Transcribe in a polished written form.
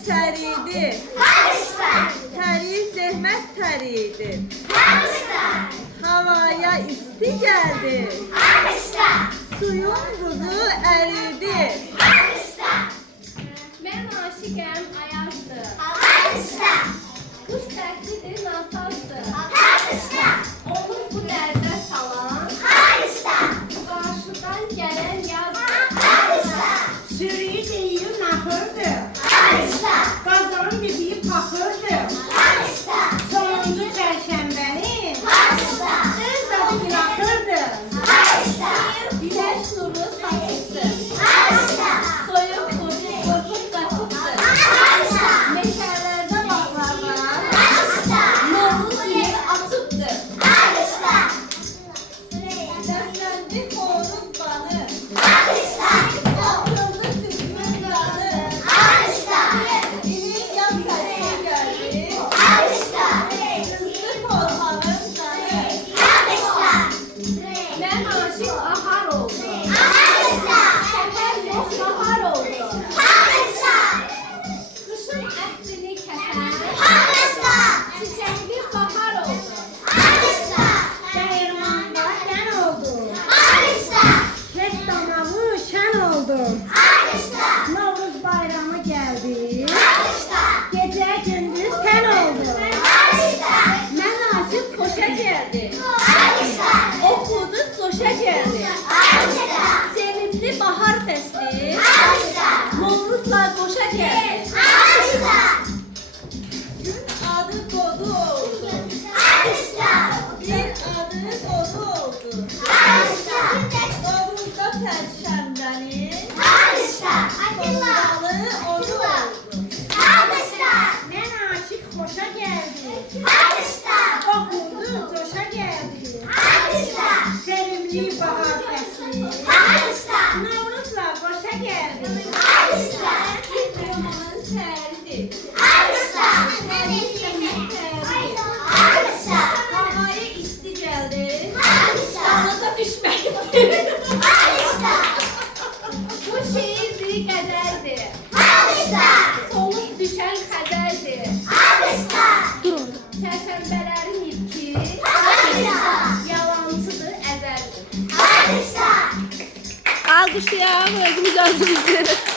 Səridir. Təri zəhmət təridir. Havaya isti gəldi. Suyun buzu əridir. Mən aşiqəm ayazdır. Quş dərtlidir, nasazdır. Onu bu dərdə salan qarşıdan gələn yazdır. Sürüyü deyir naxırdır. Qazanın dediyi paxırdır. Sonuncu çərşənbənin öz adı günahırdır. Güneş nuru saçıqdır. Soyuq qorxub qaçıqdır. Meşələrdə bağlarlar. Novruz yer açıqdır. Səsləndi xoruz banı. Atıldı süzmün yanı. İlin yaz səsi gəldi. Kızdı torpağın canı. Mən aşıq ahar oldum. Səfər yox bahar oldum. Qışın ətrini kəsən. Çiçəkli bahar oldum. Dəyirmanda dən oldum. Rəssamamı şən oldum. Novruz bayramı gəldi. Gecə gündüz tən oldum. Mən aşıq xoşa gəldi. Oxudu coşa gəldi. Sevinçli bahar fəsli. Novruzla qoşa gəldi. Gün adı qodu oldu. Bir adı qodu oldu. Novruzda çərşənbənin sonralı odu oldu. Mən aşıq xoşa gəldi. Oxudu coşa gəldi. Sevimli bahar fəsli. Novruzla qoşa gəldi. Bir romanın şəhəridir. Havaya isti gəldi. Dağıza düşməkdir. Bu şeir bir qədərdir. Solub düşən xəzərdir. Çərşənbələrin ilki yalancıdır, əzəldir. Alqışlayaq özümüz özümüzü.